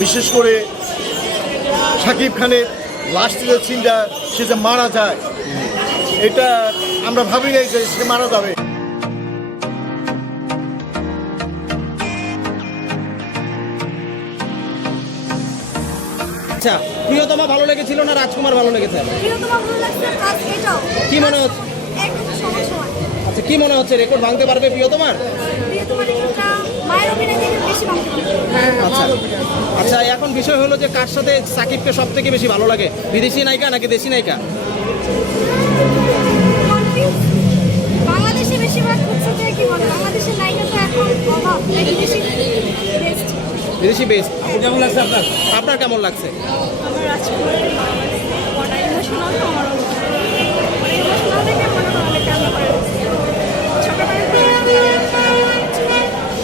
বিশেষ করে শাকিব খানের লাস্ট যে সিনটা সে যে মারা যায় এটা আমরা ভাবি নাই যে সে মারা যাবে। আচ্ছা প্রিয়তমা ভালো লেগেছিল না রাজকুমার ভালো লেগেছে? প্রিয়তমা ভালো লাগছে প্লাস এটাও। কি মনে হচ্ছে? আচ্ছা কি মনে হচ্ছে? রেকর্ড ভাঙতে পারবে প্রিয়তমার? বেশি ভালো আচ্ছা। আচ্ছা এখন বিষয় হলো যে কার সাথে সাকিবকে সব থেকে বেশি ভালো লাগে? বিদেশি নায়িকা নাকি দেশি নায়িকা? বাংলাদেশে বেশিরভাগ কি বলে বাংলাদেশের নায়িকা তো এখন অভাব বিদেশি বেস্ট বিদেশি বেস্ট কেমন লাগছে আপনার? আপনার কেমন লাগছে? আমার রাজকুমারের অনেক ইমোশনাল তো আমার অনেক ইমোশনাল দেখে মনে হয় অনেক কান্না করে ছোটবেলায়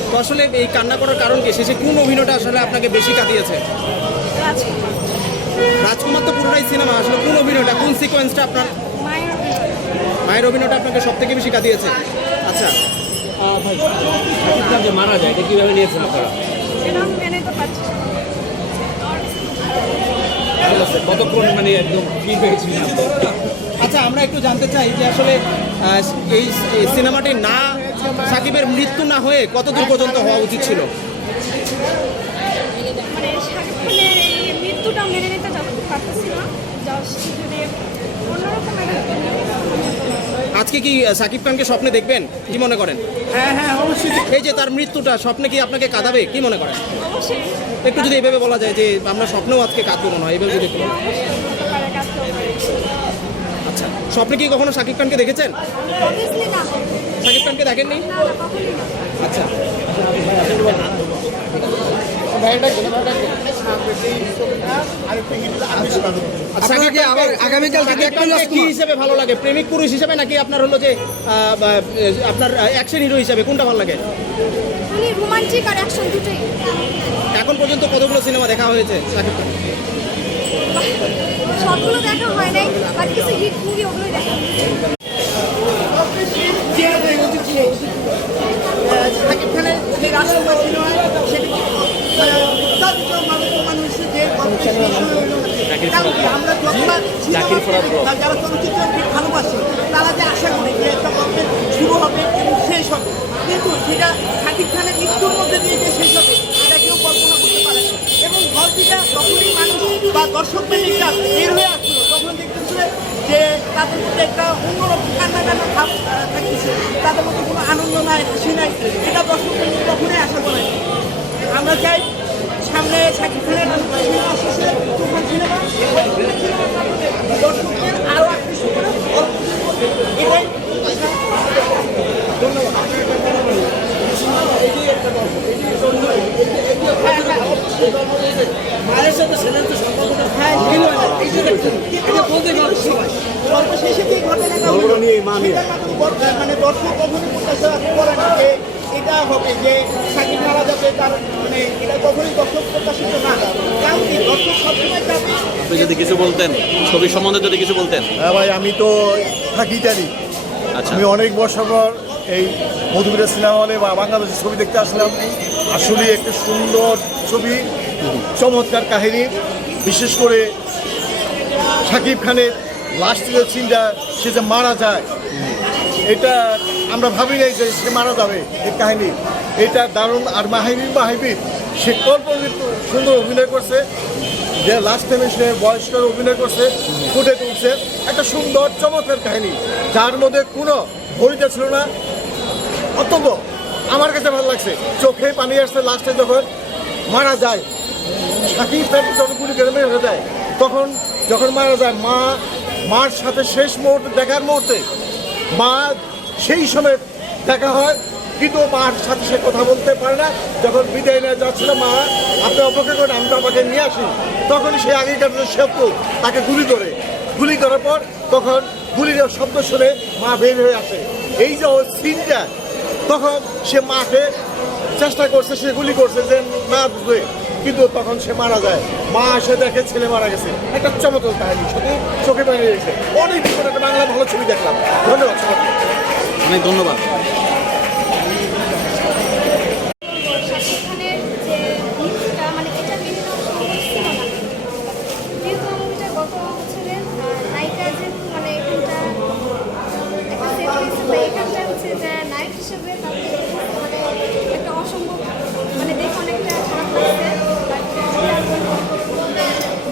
তো আসলে এই কান্না করার কারণ কি? শেষে কোন অভিনয়টা আসলে আপনাকে বেশি কাঁদিয়েছে? রাজকুমার। তো পুরোটাই সিনেমা। আসলে কোন অভিনয়টা কোন সিকোয়েন্সটা আপনার মায়ের অভিনয়টা আপনাকে সব থেকে বেশি কাঁদিয়েছে? আচ্ছা। যে মারা যায় এটা কীভাবে নিয়েছেন আপনারা? মেনে কতক্ষণ মানে একদম ফিল পেয়েছিলেন আচ্ছা আমরা একটু জানতে চাই যে আসলে এই এই সিনেমাটি না সাকিবের মৃত্যু না হয়ে কতদূর পর্যন্ত হওয়া উচিত ছিল? মানে শাকিব এই মৃত্যুটা মেনে নিতে পারতেছি না। অন্যরকম আজকে কি সাকিব খানকে স্বপ্নে দেখবেন? কি মনে করেন? হ্যাঁ হ্যাঁ অবশ্যই। এই যে তার মৃত্যুটা স্বপ্নে কি আপনাকে কাঁদাবে? কি মনে করেন? একটু যদি এইভাবে বলা যায় যে আমরা স্বপ্নেও আজকে কাঁদবো মনে হয় এইভাবে যদি একটু আচ্ছা স্বপ্নে কি কখনো সাকিব খানকে দেখেছেন? সাকিব খানকে দেখেননি? আচ্ছা। আচ্ছা, ভালো লাগে? প্রেমিক পুরুষ হিসেবে নাকি আপনার হলো যে আপনার অ্যাকশন হিরো হিসেবে? কোনটা ভালো লাগে? রোমান্টিক আর অ্যাকশন দুটোই। এখন পর্যন্ত কতগুলো সিনেমা দেখা হয়েছে সাকিব খান? সবগুলো দেখা হয় নাই বাট কিছু হিট মুভি ওগুলোই দেখা সাকিব খানের যে ব্লগ। সিনেমা যারা চলচ্চিত্রকে ভালোবাসে তারা যে আশা করে যে একটা গল্পের শুরু হবে শেষ হবে কিন্তু সেটা সাকিব খানের মৃত্যুর মধ্যে দিয়ে শেষ হবে এটা কল্পনা করতে পারে এবং গল্পটা যখনই মানুষ বা দর্শক প্রেমিকরা বের হয়ে দেখতেছিল যে তাদের মধ্যে একটা অন্যরকম কান্না কান্না ভাব থাকতেছে। তাদের মধ্যে কোনো আনন্দ নাই, খুশি নাই। এটা দর্শক প্রেমিক কখনোই আশা করে আমরা চাই সামনে সাকিব খানের তুফান সিনেমা এবং তুফান সিনেমার মাধ্যমে দর্শকদের আরও আকৃষ্ট করে গল্প তৈরি করবে। এটাই মায়ের সাথে ছেলের তো সম্পর্কটা হ্যাঁ মিল হয় না। এই যে দেখুন, এটা বলতে গল্প সবাই গল্প শেষে যে ঘটনাটা হলো, সেটার গল্প- মানে দর্শক কখনোই প্রত্যাশা করে না যে এটা হবে যে সাকিব মারা যাবে তার মানে এটা কখনোই দর্শক প্রত্যাশিত না কারণ কি দর্শক সবসময় চাবে আপনি যদি কিছু বলতেন ছবি সম্বন্ধে যদি কিছু বলতেন। হ্যাঁ ভাই আমি তো থাকি জানি আচ্ছা। আমি অনেক বছর পর এই মধুবিরা সিনেমা হলে বা বাংলাদেশের ছবি দেখতে আসলাম। আসলে একটা সুন্দর ছবি চমৎকার কাহিনী। বিশেষ করে শাকিব খানের লাস্ট যে সিনটা সে যে মারা যায় এটা আমরা ভাবি নাই যে সে মারা যাবে এই কাহিনী। এটা দারুণ আর মাহিবি মাহিবির সে কল্পনিত সুন্দর অভিনয় করছে। যে লাস্ট টাইমে সে বয়স্কর অভিনয় করছে, ফুটে তুলছে। একটা সুন্দর চমৎকার কাহিনী, যার মধ্যে কোনো ভরিটা ছিল না। অত্যন্ত আমার কাছে ভালো লাগছে। চোখে পানি আসছে লাস্টে যখন মারা যায়। সাকিব তাকে যখন গুলি মেরে দেয়, তখন যখন মারা যায়, মা মার সাথে শেষ মুহূর্তে দেখার মুহূর্তে মা সেই সময় দেখা হয়, কিন্তু মার সাথে সে কথা বলতে পারে না। যখন বিদায় নেওয়া যাচ্ছিল, মা আপনি অপেক্ষা করেন, আমি তো আমাকে নিয়ে আসি। তখন সে আগেকার শত্রু তাকে গুলি করে। গুলি করার পর তখন গুলির শব্দ শুনে মা বের হয়ে আসে। এই যে সিনটা, তখন সে মাকে চেষ্টা করছে, সে গুলি করছে যে, না বুঝবে কিন্তু তখন সে মারা যায়। মা এসে দেখে ছেলে মারা গেছে। একটা চমৎকার কাহিনী শুধু চোখে পানি গেছে অনেক একটা বাংলা ভালো ছবি দেখলাম। ধন্যবাদ অনেক ধন্যবাদ।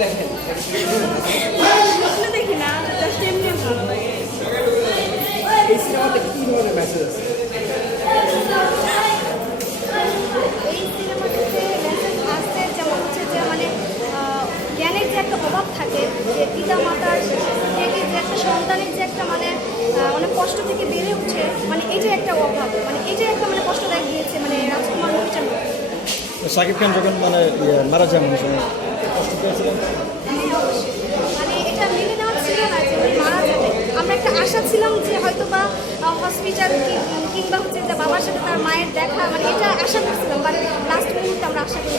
দেখেন। দেখি না এই সিনেমাতে কি ধরনের মেসেজ আছে? মানে, অভাব থাকে যে পিতা মাতার থেকে যে একটা সন্তানের যে একটা মানে অনেক কষ্ট থেকে বেড়ে উঠে মানে এই যে একটা অভাব মানে এই যে একটা মানে কষ্ট লাগিয়েছে মানে রাজকুমার মুভিটার সাকিব খান যখন মানে ইয়ে, মারা যান মানে প্রস্তুত হয়েছিলেন মানে আমরা একটা আশা ছিলাম যে হয়তো বা হসপিটাল কিংবা হচ্ছে যে বাবার সাথে তার মায়ের দেখা মানে এটা আশা করছিলাম বাট লাস্ট মুহূর্তে আমরা আশা করি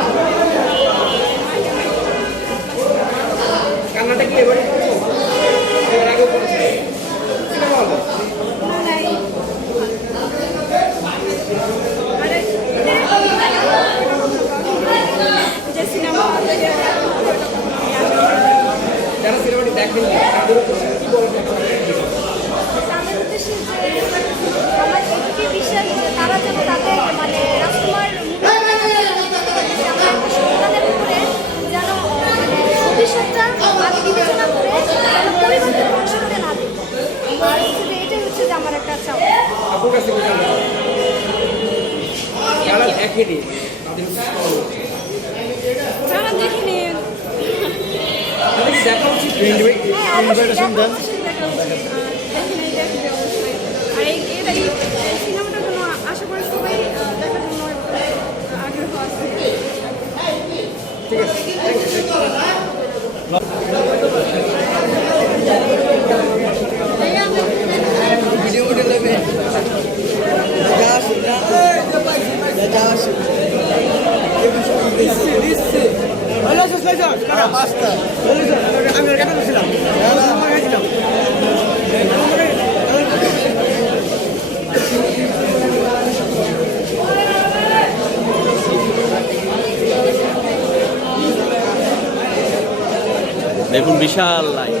দেখিনি? দেখিনি। দেখা উচিত। বিশাল লাইন।